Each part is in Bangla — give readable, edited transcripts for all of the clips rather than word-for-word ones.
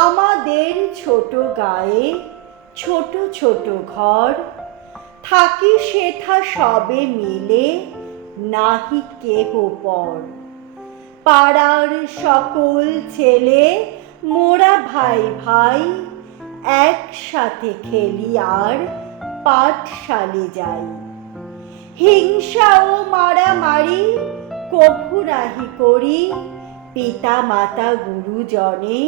আমাদের ছোট গায়ে ছোট ছোট ঘর, থাকি সেথা সবে মিলে, নাহি কেহ পর। পাড়ার সকল ছেলে মোরা ভাই ভাই, একসাথে খেলি আর পাঠশালে যাই। হিংসা ও মারামারি কভু নাহি করি, পিতা মাতা গুরুজনে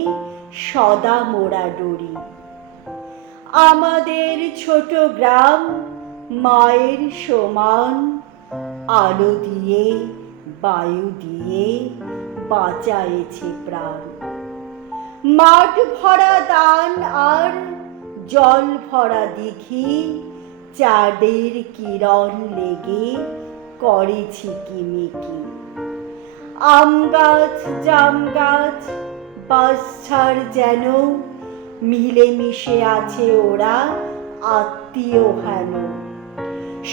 সদা মোরা ডরি। আমাদের ছোট গ্রাম মায়ের সমান, আলো দিয়ে বায়ু দিয়ে বাঁচায়েছে প্রাণ। মাঠ ভরা দান আর জল ভরা দিঘি, চাঁদের কিরণ লেগে করে ঝিকিমিকি। আম গাছ জাম গাছ বাঁশঝাড় যেন মিলেমিশে আছে ওরা আত্মীয় হেন।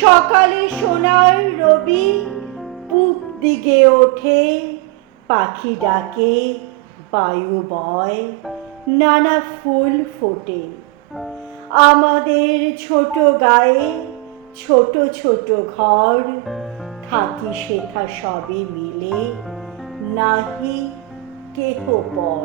সকালে সোনার রবি পূব দিকে ওঠে, পাখি ডাকে বায়ু বয় নানা ফুল ফোটে। আমাদের ছোট গায়ে ছোট ছোট ঘর, থাকি সেথা সবে মিলে, নাহি কেহ পর।